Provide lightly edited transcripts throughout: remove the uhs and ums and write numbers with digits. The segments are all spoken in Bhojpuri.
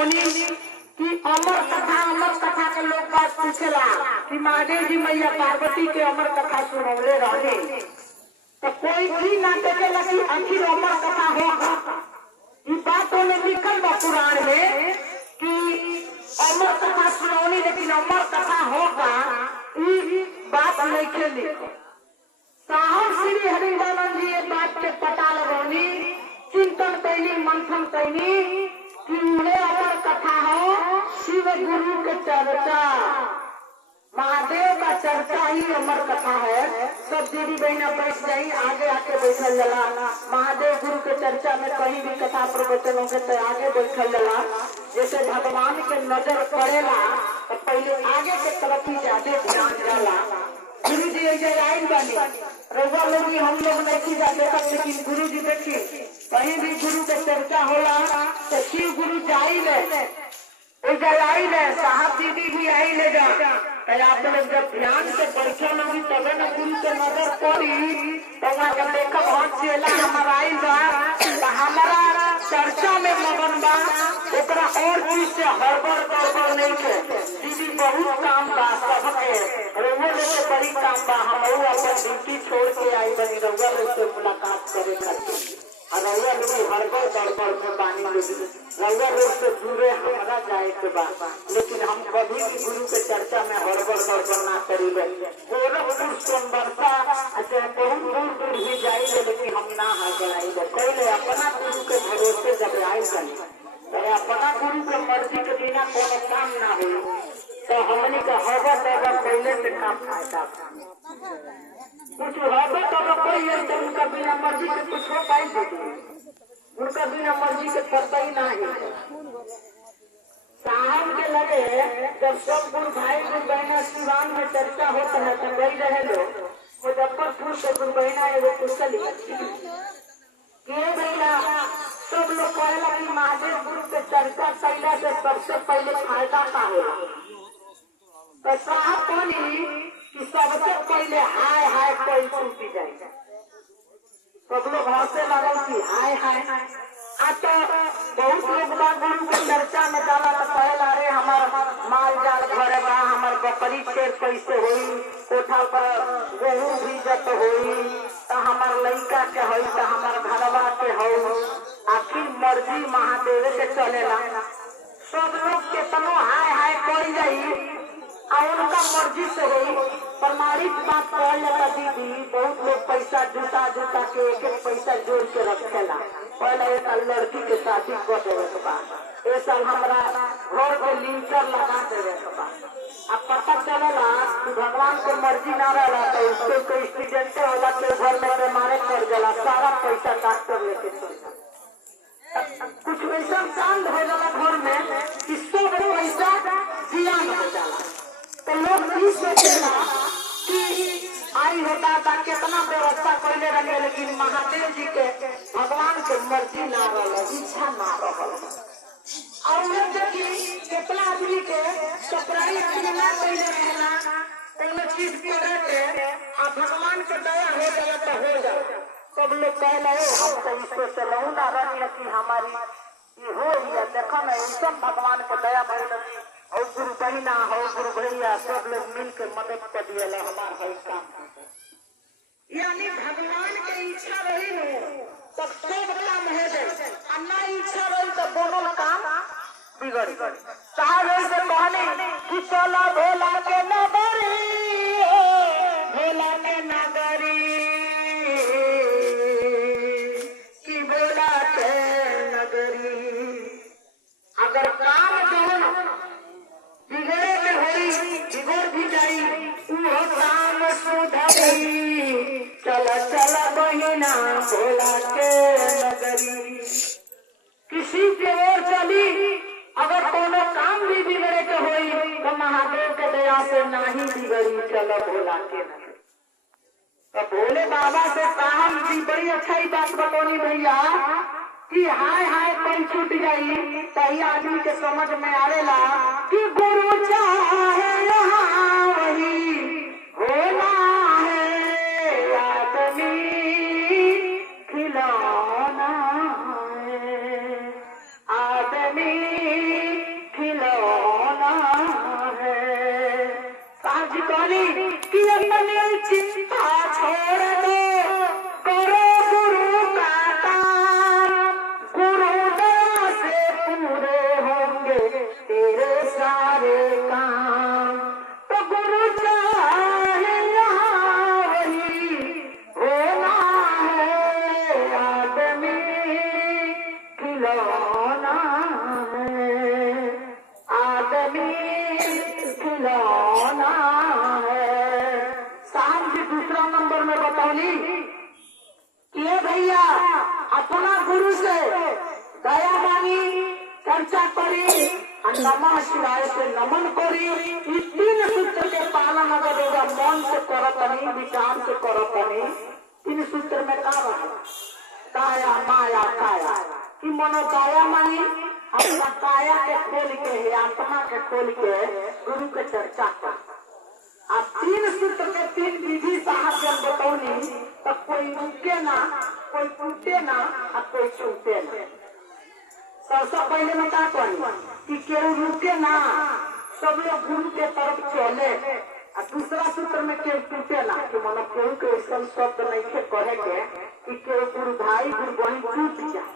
सुनौनी कि अमर कथा के लोग बात पूछेला कि महादेव जी मैया पार्वती के अमर कथा सुनौले रहे, तो कोई भी ना देखेला कि आखिर अमर कथा होगा। ये बात उन्हें लिखल बा पुराण में कि अमर कथा सुनौनी, लेकिन अमर कथा होगा ये बात नहीं लिखो। साहब श्री हरिदानंद जी ये बात के पता लगौनी, चिंतन कैनी, मंथन कैनी कि उन्हें अमर कथा हो शिव गुरु के चर्चा, महादेव का चर्चा ही अमर कथा है। सब दीदी बहना बैठ जाई, आगे आके बैठल जला। महादेव गुरु के चर्चा में कहीं भी कथा प्रवचन होंगे तो आगे बैठल जला। जैसे भगवान के नजर पड़ेला तो पहले आगे के तरफ ही ज्यादा ध्यान जाला। गुरु जी आई बनी रउआ लोग भी हम लोग नहीं जा देखा, लेकिन गुरु जी देखी कहीं भी गुरु के चर्चा होला तो शिव गुरु जाई ले, आई ले, साहब दीदी भी आई ले जा। आप लोग जब ध्यान से बैठे लोगी तबे न गुरु के नजर पड़ी, तो वहाँ जब देखा बहुत चेला हमारा आई बा, हमारा चर्चा में मगन बा, ओकरा और चीज से हड़बड़ गड़बड़ नहीं थे। दीदी बहुत काम बा सबके, रउआ लोग से बड़ी काम बा। हम अपन ड्यूटी छोड़ के आई बनी रउआ लोग से मुलाकात करे खातिर, और रउआ लोग हड़बड़ गड़बड़ में पानी लगी, रउआ लोग से दूरे हमारा जाए के बा। लेकिन हम कभी भी गुरु के चर्चा में हड़बड़ गड़बड़ ना करीबे। गोरखपुर सोनबरसा बहुत दूर भी जाइए, लेकिन हम ना हड़बड़ाइबे। पहले अपना गुरु के भरोसे जब आई बनी, अपना गुरु के मर्जी के बिना कोनो काम ना हो, तो हमने का हड़बड़ गड़बड़ पहले से काम फायदा कुछ हड़बड़ गड़बड़ कोई है तो उनका बिना मर्जी के कुछ हो पाएंगे, उनका बिना मर्जी के करता ही नहीं। साहब के लगे जब सब गुरु भाई गुरु बहना सिवान में चर्चा होता है तो वही रहे लोग मुजफ्फरपुर से गुरु बहना एगो कुशल भैया सब लोग कहला कि महादेव गुरु के चर्चा कैला से सबसे पहले फायदा का होला। तो साहब बोली कि सबसे पहले हाय हाय कोई छूटी जाए, सब लोग हंसे लगे कि हाय हाय। तो बहुत लोग गुरु के चर्चा में जाला तो कहला रे हमार माल जाल घरे बा, हमार बकरी शेर कैसे होई, कोठा पर गेहूं भीजत होई, तो हमार लड़का के होई, तो हमार घरवा के हो। आखिर मर्जी महादेव के चलेला। सब लोग केतनो हाय हाय कर जाई और उनका मर्जी से होई। प्रमाणित बात कहल जाता दीदी, बहुत लोग पैसा जुटा जुटा के एक एक पैसा जोड़ के रखेला। पहले एक लड़की के शादी कर देवे के बाद ए साल हमारा घर के लिंटर लगा देवे के बाद अब पता चलेला कि भगवान के मर्जी ना रहला तो उसको कोई एक्सीडेंट होला के घर में बीमारी पड़ जाला, सारा पैसा डॉक्टर लेके चल जाला। कुछ ऐसा कांड हो जाला घर में कि सब पैसा जियान हो जाला। तो लोग भी सोचेला कि आई होता था कितना व्यवस्था कैले रहे, लेकिन महादेव जी के भगवान के मर्जी ना रहा, इच्छा ना रहा। और देखी कितना आदमी के सप्राई आदमी ना कैले रहना, कोनो चीज करे के आ भगवान के दया हो जाला तो हो जाला। सब लोग कहला हम तो इसको चलाऊ ना रही कि हमारी ये हो या देखो ना सब भगवान के दया भइल और गुरु बहिना हो गुरु भैया सब लोग मिल के मदद कर दिया हमार हर काम। यानी भगवान के इच्छा रही हो तब सब काम हो जाए, अन्ना इच्छा रही तो दोनों काम बिगड़ गए। सारे से कहने कि चला भोला के नगरी, भोला के नगरी, कि भोला के नगरी। अगर काम जो बिगड़े के होई बिगड़ भी जाई, वो काम सुधरी। चला चला बहिना भोला के नगरी। किसी के ओर चली अगर कोनो काम भी बिगड़े के होई तो महादेव के दया से नहीं बिगड़ी, चलो भोला के नगरी। तो भोले बाबा से साहब जी बड़ी अच्छा ही बात बतौनी भैया कि हाय हाय कोई छूट जाई तही आदमी के समझ में आवेला कि गुरु चाहे यहाँ वही होना है, आदमी खिलौना है, आदमी कहली कि अपनी चिंता छोड़ दो, करो गुरु का काम, गुरु दया से पूरे होंगे तेरे सारे काम। तो गुरु चाहे यहाँ वही होना है, आदमी खिलौना है, आदमी खिलौना है। साहब जी दूसरा नंबर में बतौली कि भैया अपना गुरु से दया मांगी, चर्चा करी, नमः शिवाय से नमन करी। इस तीन सूत्र के पालन अगर होगा मन से करतनी, विचार से करतनी, तीन सूत्र में का काया माया काया कि मनोकाया मानी अपना काया के खोल के, आत्मा के खोल के गुरु के चर्चा कर। अब तीन सूत्र के तीन विधि साहब जब बतौनी तो कोई रुके ना, कोई टूटे ना और कोई छूटे ना। सबसे पहले में क्या कहनी कि केहू रुके ना, सब लोग गुरु के तरफ चले। और दूसरा सूत्र में केहू टूटे ना कि मतलब केहू के ऐसा शब्द नहीं थे कहे के कि केहू गुरु भाई गुरु बहन टूट जाए,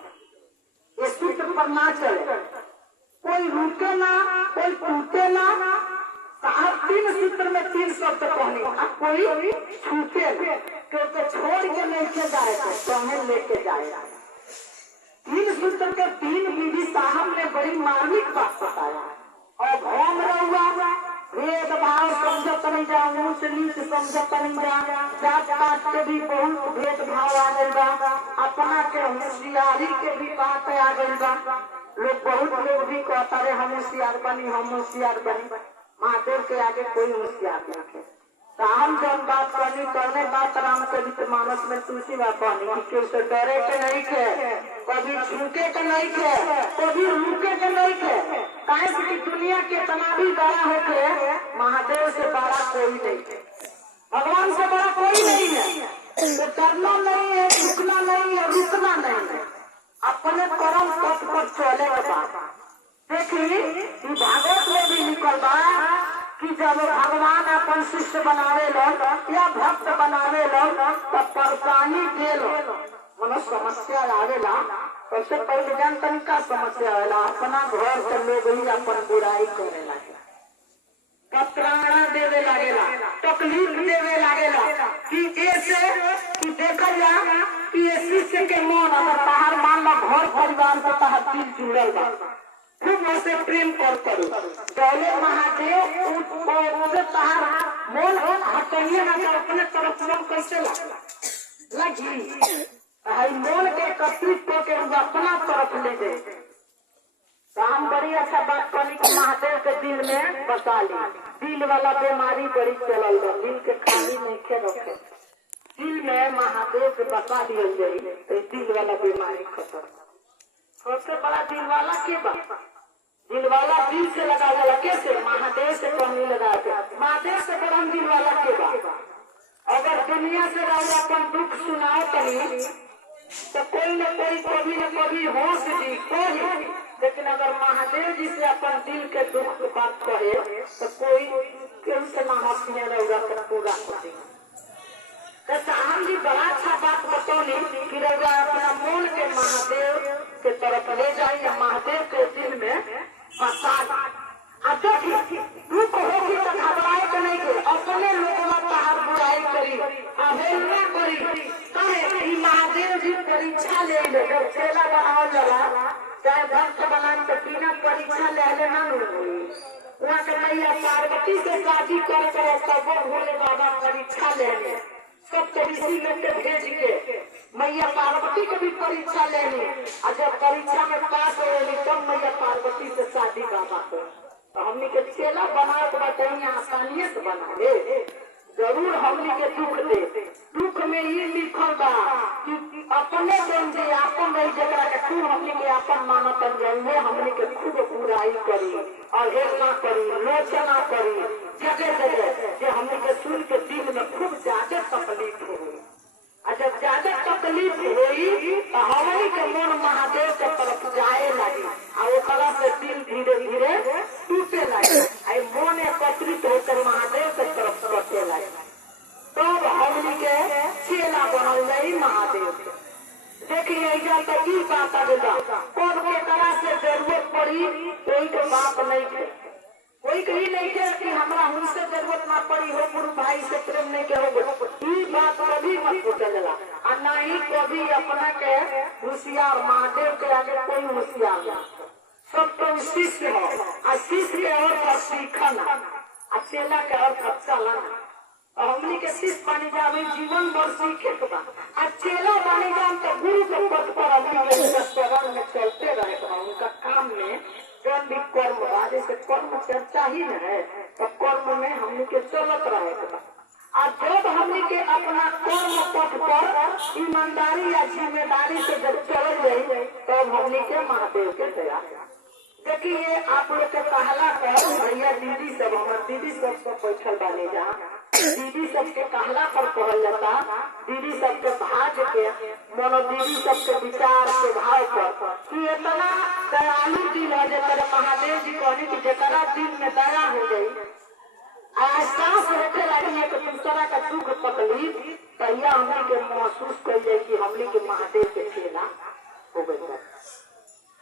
ये सूत्र पर ना चले। कोई रुके ना, कोई टूटे ना। साहब तीन सूत्र में तीन शब्द कहनी, अब कोई छूटे ना, क्योंकि छोड़ के लेके जाएगा, कहे लेके जाएगा। तीन सूत्र के तीन विधि साहब ने बड़ी मार्मिक बात बताया। और भौम रहुआ भेद भाव समझत नहीं जा, ऊंच नीच समझत नहीं जा, जात पात के भी बहुत भेद भाव आ गई बा, अपना के होशियारी के भी बात आ गई बा। लोग बहुत लोग भी कहता रहे हम होशियार बनी, हम होशियार बनी। महादेव के आगे कोई होशियार नहीं है। हम जब बात करनी करने बात रामचरित मानस में तुलसी बात कहनी कि उसे डरे के नहीं थे, कभी झुके के नहीं थे, कभी रुके के नहीं थे। काहे कि दुनिया के इतना भी बड़ा होके महादेव से बड़ा कोई नहीं है, भगवान से बड़ा कोई नहीं है। तो करना नहीं है, रुकना नहीं है, रुकना नहीं है, अपने कर्म पथ पर चले के बाद। देखिए भागवत में भी निकल बा कि जब भगवान अपन शिष्य बनावे लो या भक्त बनावे लो तब परेशानी दे लो, मतलब समस्या आवेला। सबसे पहले जानतन का समस्या आवेला, अपना घर से लोग ही अपन बुराई करे लगेला, पत्राणा देवे लगेला, तकलीफ देवे लगेला कि ऐसे कि देखल जा कि ये शिष्य के मन अगर बाहर मान लो घर परिवार से तहत दिल जुड़ल बा, खूब उसे प्रेम कर करो पहले महादेव उसे तहार मोल हटनिए ना तो अपने तरफ मन कैसे लगी मोल के एकत्रित करके अपना तरफ ले गए। तो हम बड़ी अच्छा बात कहनी कि महादेव के दिल में बसा ली। दिल वाला बीमारी बड़ी चलल बा, दिल के खाली नहीं खे रखे, दिल में महादेव के बसा दिया जाए तो दिल वाला बीमारी खत्म। सबसे बड़ा दिल वाला के बात, दिल वाला दिल से लगा वाला कैसे, महादेव से कहनी लगा के, महादेव से बड़ा दिल वाला के बात। अगर दुनिया से रहो अपन दुख सुनाओ तनी तो कोई न कोई कभी न कभी होश दी कोई, लेकिन अगर महादेव जी से अपन दिल के दुख की बात कहे तो कोई केहू से ना हंसिया रहेगा तो पूरा होती। साहब जी बड़ा अच्छा बात बतौली कि रउआ अपना मूल के महादेव के तरफ ले जाए या महादेव के दिल में बसा। दुख होगी तो घबराए के नहीं के, अपने लोगों में बाहर बुराई करी, अवहेलना करी, कहे महादेव जी परीक्षा ले ले। जब चेला बनाओ जला चाहे भक्त बना तो बिना परीक्षा ले लेना नहीं। वहाँ के मैया पार्वती से शादी कर तब भोले बाबा परीक्षा ले ले, सब ऋषि लोग के भेज के मैया पार्वती को भी परीक्षा लेनी, और जब परीक्षा में पास होगी तब मैया पार्वती से शादी बाबा को। तो हमने के चेला बना के बताइए आसानी से बना ले, जरूर हमने के दुख दे। दुख में ये लिखल बा कि अपने जन जे आपन रही जरा के तू हमने के अपन मानत जन्मे हमने के खूब बुराई करी, अवहेलना करी, लोचना करी, जगह जगह जे हमने के सुन के दिल में खूब ज्यादा तकलीफ हुई। और जब ज्यादा तकलीफ हुई तो हमारी के मन महादेव के तरफ जाए लगी, और ओकरा से दिल धीरे धीरे टूटे लगे। मन एकत्रित होकर महादेव के तरफ देखी नहीं जाता ई बात आवेगा कौन के तरह से जरूरत पड़ी कोई के बात नहीं थे कोई कही नहीं थे कि हमारा हमसे जरूरत ना पड़ी हो गुरु भाई से प्रेम नहीं के हो ई बात कभी मत सोचला और ना ही कभी अपना के होशियार महादेव के आगे कोई होशियार ना सब तो शिष्य हो और शिष्य और सीखना और चेला के और चलना हमनी के शिष्य बनी जावे जीवन भर सीखे के बाद आ चेला बनी जाम तो गुरु के पद पर हमनी के शरण में चलते रहे तो उनका काम में जब भी कर्म बाजे से कर्म चर्चा ही न है तो कर्म में हमनी के चलत रहे के बाद और जब हमनी के अपना कर्म पथ पर ईमानदारी या जिम्मेदारी से जब चल गई तब हमनी के महादेव के दया देखिए आप लोग के कहला पर भैया दीदी सब हमारे दीदी सब बैठल बानी जहाँ दीदी सबके कहला पर कहल जाता दीदी सबके भाज के मनो दीदी सबके विचार के भाव पर कि इतना दयालु दिल है जरा महादेव जी कहने की जरा दिल में दया हो गई एहसास होते लगी है कि दूसरा का दुख तकलीफ तैया हमने के महसूस कर जाए कि हमने के महादेव के चेला हो गई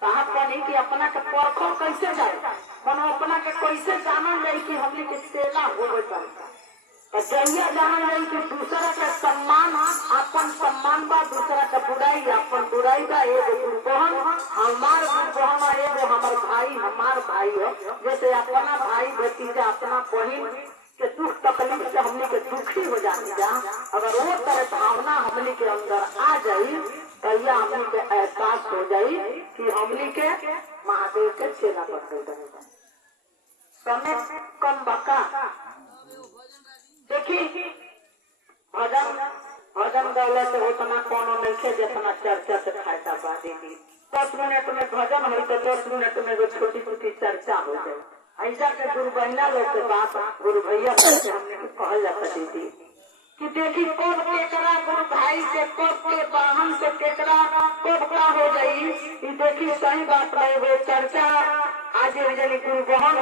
साहब कहनी कि अपना के परखो कैसे जाए मनो अपना के कैसे जानल जाए कि हमने के चेला हो गई जहिया जानल जाए कि दूसरा का सम्मान अपन सम्मान बा दूसरा का बुराई अपन बुराई बा एगो गुरुबहन हमार गुरुबहन एगो हमार भाई हमार भाई हो जैसे अपना भाई भतीजा अपना बहन के दुख तकलीफ से हमने के दुखी हो जाती जा अगर वो तरह भावना हमने के अंदर आ जाये तैया हमने के एहसास हो जाये कि हमने के महादेव के चेला बन गए समय कम बका देखी भजन भजन गौले से उतना कोनो नहीं थे जितना चर्चा से फायदा बा दीदी 10 मिनट में भजन हो तो 10 मिनट में वो छोटी छोटी चर्चा हो जाए ऐसा के गुरु बहना लोग के बात गुरु भैया से हमने कहल जाता दीदी कि देखी कब केकरा गुरु भाई से कब के वाहन से केकरा कब का हो गई देखी सही बात रहे वो चर्चा आज गुरु बहन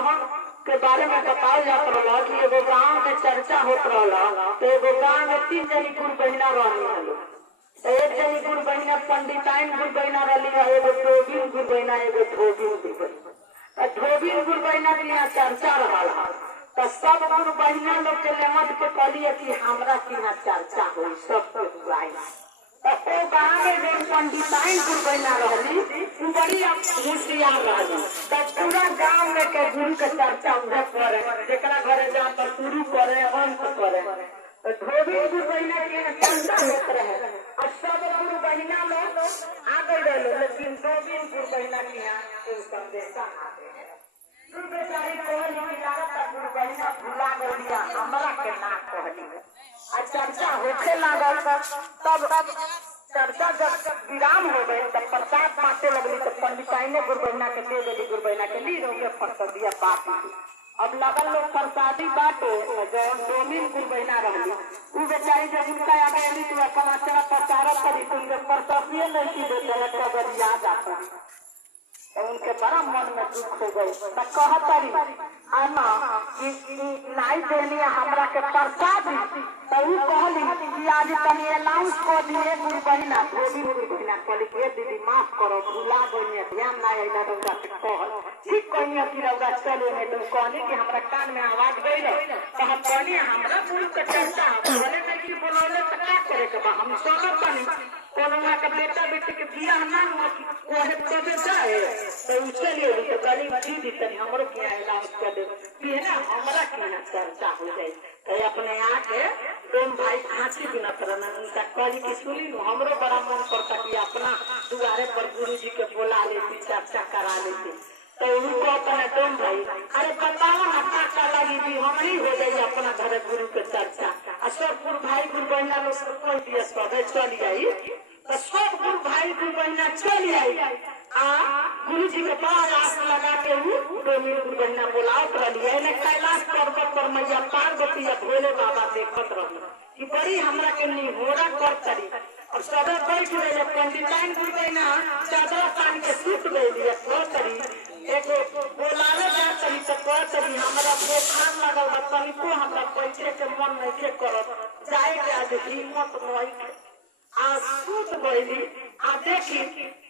के बारे में बताया जात रहा कि एगो गाँव में चर्चा होत रहा तो एगो गाँव में 3 जनी गुरु बहिना रही है एक जनी गुरु बहिना पंडिताइन गुरु बहिना रही है एगो धोबिन गुरु बहिना एगो धोबिन गुरु बहिना धोबिन गुरु बहिना के यहाँ चर्चा रहा तो सब गुरु बहिना लोग के लेमत के कहलिए कि हमरा के यहाँ चर्चा हो सब आई तो गाँव में जो पंडिताइन गुरु बहिना रही बड़ी होशियार रही तो पूरा गाँव में के गुरु के चर्चा उधर करे जरा घरे जा तो शुरू करे अंत करे तो धोबी गुरु बहिना के चर्चा होते रहे और सब गुरु बहिना लोग आगे रहे लेकिन धोबी गुरु बहिना के यहाँ संदेशा बेचारी गुरु बहिना भुला गई हमारा के ना कहली चर्चा होते लागल तब चर्चा जब विराम हो गए तब प्रसाद बांटे लगली तो पंडिताइन ने गुरु बहिना के दे देली गुरु बहिना के ली रोगे फरसा दिया बात अब लगल लोग प्रसादी बांटे जो डोमिन गुरु बहिना रही वो बेचारी जब उनका आगे अली तो अपना चला प्रचारक करी तो उनके प्रसादी नहीं की देते अगर याद आता तो उनके बड़ा मन में दुख हो गई तो कहतरी आना नहीं देनी हमरा के प्रसाद तो वो कहली कि आज तनी अनाउंस कर दिए गुरु बहिना धोबी गुरु बहिना कहली के दीदी माफ करो भुला गई ध्यान ना आइला रौदा से कहल ठीक कहनी कि रौदा चले में तुम कहनी कि हमरा कान में आवाज गई तो हम कहनी हमरा गुरु के चर्चा बोले नहीं कि बोलौले तो क्या करे के बा हम चलो तनी कोरोना का बेटा बेटी के बियाह ना ओहे तबे जाए तो चलिए तो गली दीदी तनी हमरो के ऐलान कर दे कि है ना हमरा के ना चर्चा हो जाए तो अपने आके दोनों भाई फांसी बिना करना उनका कली की सुनी लो हमरो बड़ा मन करता कि अपना दुआरे पर गुरुजी के बुला लेती चर्चा करा लेती तो उनको अपने दोनों भाई अरे बताओ ना का लगी भी हमारी हो गई अपना घर गुरु के चर्चा सब गुरु भाई गुरु बहिना लोग कोई दिया सब चली आई तो सब गुरु भाई गुरु बहिना चली आई गुरु जी के बड़ा आस लगा के डोमिन गुरु बहिना बुलाओ कर लिया कैलाश पर्वत पर मैया पार्वती या भोले बाबा देखत रही कि बड़ी हमरा के निहोरा कर करी और सब बैठ गए पंडिताइन गुरु बहिना चादर तान के सूत गई करी एगो बोलावे जाती तो कहती हमारा बुखार लगल तनिको हमरा पैसे के मन नहीं करत जाए के आज हिम्मत नहीं सूत गई अब देखी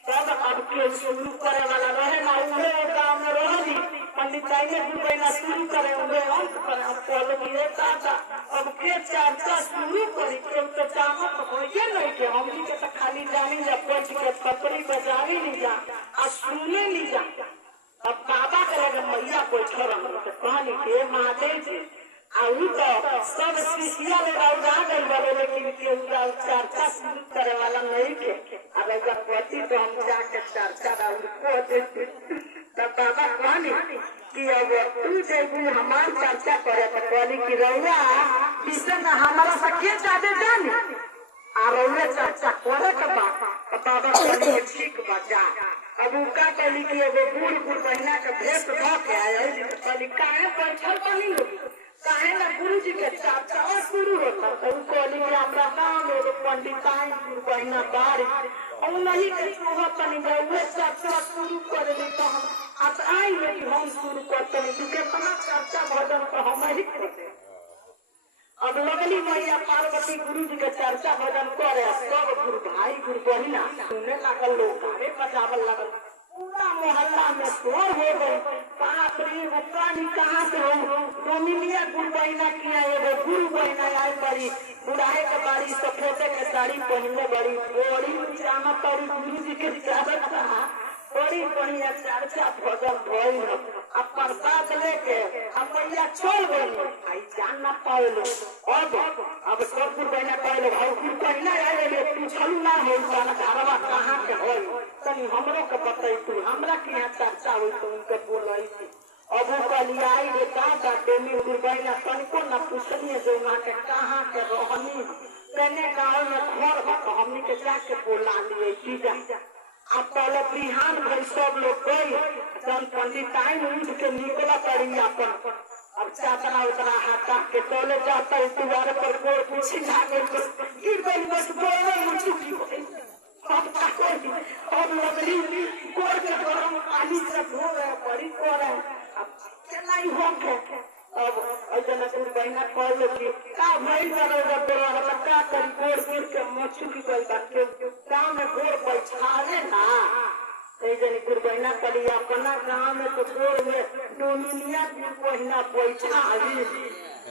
तब अब के शुरू करे वाला रहे ना उहे गांव में रही पंडित जी ने गुरबैना शुरू करे उहे अंत करे अब कहलो कि ये दादा अब के चर्चा शुरू करी के तो चाहत होइए नहीं के हमनी के तो खाली जानी जा पहुंच के पकड़ी बजारी नहीं जा आ सुने नहीं जा अब बाबा के लगे मैया बैठे रह तो कहनी के महादेव जी आउ तो सब शिष्या लोग आ गए बोले लेकिन केहू चर्चा शुरू करे वाला नहीं के अब एक पति तो हम जाके चर्चा को देते तब बाबा कहनी कि अब तू जब हमार चर्चा करे तो कहली कि रउआ किसन हमारा से के ज्यादा जानी आ रउआ चर्चा करे के बाबा कहली ठीक बचा अब उनका कहली कि एगो बूढ़ बहिना के भेष भ के आयल कहली काहे बैठल बनी काहे ना गुरु जी के चर्चा शुरू होता तो कहली कि हमरा गांव में एगो पंडिताई बहिना बारी और नहीं के सुबह तनी गए चर्चा शुरू कर ली तो हम आज आई कि हम शुरू करते नहीं कितना चर्चा भजन तो हम ही करते अब लगली मैया पार्वती गुरु जी के चर्चा भजन करे सब गुरु भाई गुरु बहिना सुने लगल लोग गाने बजावल लगल पूरा मोहल्ला में शोर हो गए बाप रे रानी कहाँ से हो डोमिनिया गुरु बहिना किया एगो गुरु बहिना आए बड़ी बुढ़ाए के बारी सफेदे के साड़ी पहनले बड़ी बड़ी जाना पड़ी गुरु जी के चर्चा बड़ी बढ़िया चर्चा भजन भइल अब प्रसाद लेके अब मैया चल गई आई जान ना पाएलो अब सब गुरु बहिना कहले भाई गुरु बहिना आए पूछलू ना हो जाना घरवा कहाँ के हो तनी हमरो के बताई तू हमरा के यहाँ चर्चा हुई तो उनके बोलई थी अब वो कहली आई रे दादा डेमी गुरु बहिना तनिको ना पूछलिए जो वहाँ के कहाँ के रहनी तेने गाँव में घर बा हमनी के जाके बोला लिए चीजा अब पहले बिहान भाई सब लोग गई जब पंडिताई उठ के निकला पड़ी अपन अब चादरा उतरा हटा के टोले जाता है तुम्हारे पर गोड़ पूछी जाके गिर गई बस बोले चुकी अब लगली गोड़ के गरम पानी से धो रहे बड़ी को रहे अब केना ही हो के अब ऐसा गुरु बहिना कहले कि का भइल बरोबर बोला का करी गोड़ के मछुकी गई बात के गाँव में गोड़ बैठावे ना ऐसे गुरु बहिना करी अपना गाँव में तो गोड़ में डोमिनिया गुरु बहिना बैठा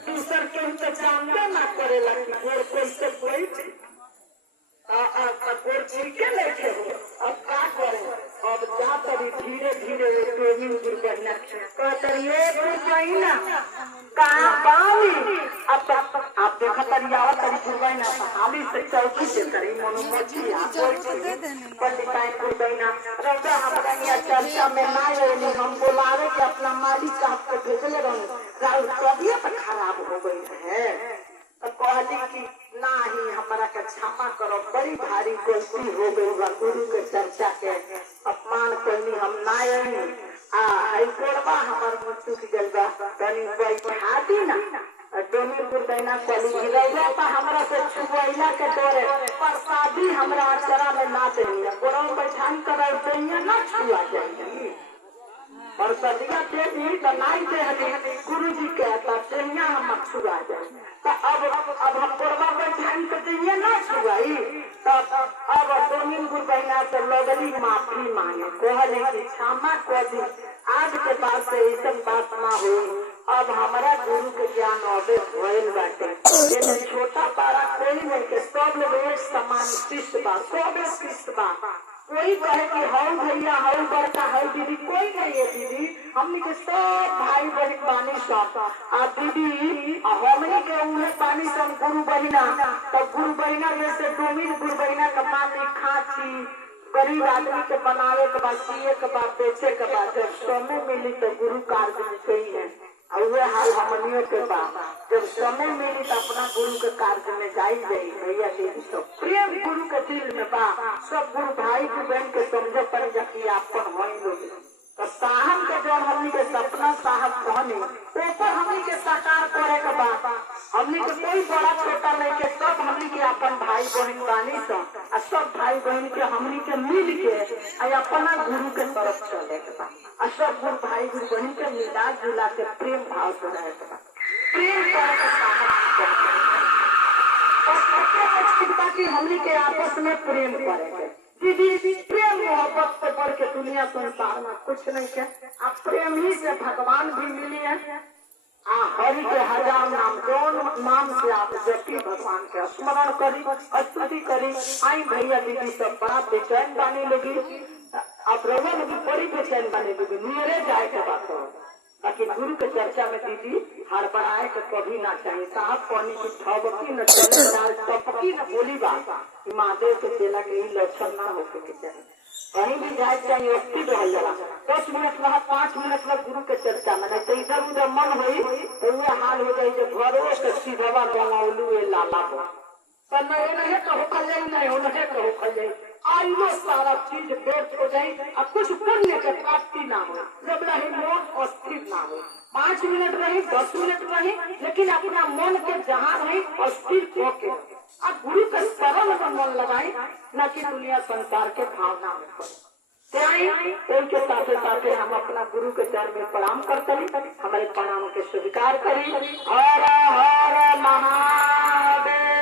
दूसर के तो जानबे ना करेला कि गोड़ कैसे बैठ गोड़ छिड़के लेके अब का करे अब जा तरी धीरे धीरे डोमिन गुरु बहिना कहतरी गुरु बहिना कहाँ पावी अब आप देखा तरी आवत तरी गुरु बहिना हाली से चौकी से करी मनो मछली पंडिताई गुरु बहिना रौदा हमरा यहाँ चर्चा में ना रही हम बोलावे के अपना मालिक साहब को भेजले रहे तबियत खराब हो गई है तो कहली कि नहीं हमारा के क्षमा करो बड़ी भारी गलती हो गई बा गुरु के चर्चा के अपमान करनी हम ना आई गोड़वा हमार मुझू की गलबा तनी बैठा दी ना डोमी गुरु बहिना कहली कि रौदा हमरा से छुआइला के डरे प्रसादी हमरा अचरा में ना देनी गोड़ा बैठान कर दैया ना छुआ जाएगी और सदिया के भी बनाई दे गुरु जी के तैया हम छुआ जाए तो अब हम गोड़वा बैठान के दैया ना छुआई तब अब डोमिन गुरु बहिना से लगली माफी मांगे कहले कि क्षमा कर दी आज के बाद से ऐसा बात ना हो अब हमारा गुरु के ज्ञान अबे भइल बाटे ये छोटा बड़ा कोई नहीं के सब लोग एक समान शिष्ट बा सब शिष्ट बा कोई कहे कि हौ भैया हौ बड़का हौ दीदी कोई नहीं है दीदी हमने के सब भाई बहन पानी सब आ दीदी हमने के उन्हें पानी सब गुरु बहिना तब गुरु बहिना में से डोमिन गुरु बहिना का पानी खाची गरीब आदमी के बनावे के बाद पिए के बाद बेचे के बाद जब समय मिली तो गुरु कार्य में सही है और वे हाल हमनियों के बाद जब समय मिली तो अपना गुरु के कार्य में जाई गई भैया दीदी सब प्रेम गुरु के दिल में बा सब गुरु भाई की बहन के समझे पड़ जाती आपन हो तो साहब के जब हमनी के सपना साहब कहने ऊपर हमनी के साकार करे के बाद हमनी के कोई बड़ा छोटा नहीं के सब हमनी के अपन भाई बहन बानी सब भाई बहन के हमनी के मिल के अपना गुरु के तरफ चले के बाद सब गुरु भाई गुरु बहन के मिला जुला के प्रेम भाव से रहे के बाद प्रेम करे के साहब और हमनी के आपस में प्रेम करे के दीदी प्रेम मोहब्बत से बढ़ के दुनिया संसार में कुछ नहीं है। अब प्रेम ही से भगवान भी मिली है। हरि के हजार नाम, कौन नाम से आप जबकि भगवान के स्मरण करी, स्तुति करी। आई भैया दीदी सब बड़ा बेचैन बने लगी। अब रोवन भी बड़ी बेचैन बने लगी। मेरे जाए के बात हो, ताकि गुरु के चर्चा में दीदी हड़बड़ाए के कभी ना चाहिए। साहब पानी की ठबकी न चले, दाल टपकी न बोली बात। महादेव के चेला के लक्षण ना होके के चाहिए। कहीं भी जाए चाहिए स्थिर रह जाला। 10 मिनट रहा, 5 मिनट लग गुरु के चर्चा में, नहीं तो इधर उधर मन हुई तो वो हाल हो जाये जो घरों के सीधवा गवाउलू लाला हो। पर नहीं कहो खल नहीं हो, नहीं कहो खल जाये। आइलो सारा चीज व्यर्थ हो जाये और कुछ पुण्य के प्राप्ति ना हो। जब रही मन अस्थिर ना हो, 5 मिनट रही, 10 मिनट रही, लेकिन अपना मन के जहाँ रही अस्थिर होके अब गुरु के शरण में मन लगाए, न कि दुनिया संसार के भावना में पड़े। के साथे साथे हम अपना गुरु के चरण में प्रणाम करते हैं। हमारे प्रणाम के स्वीकार करें। हर हर महादेव।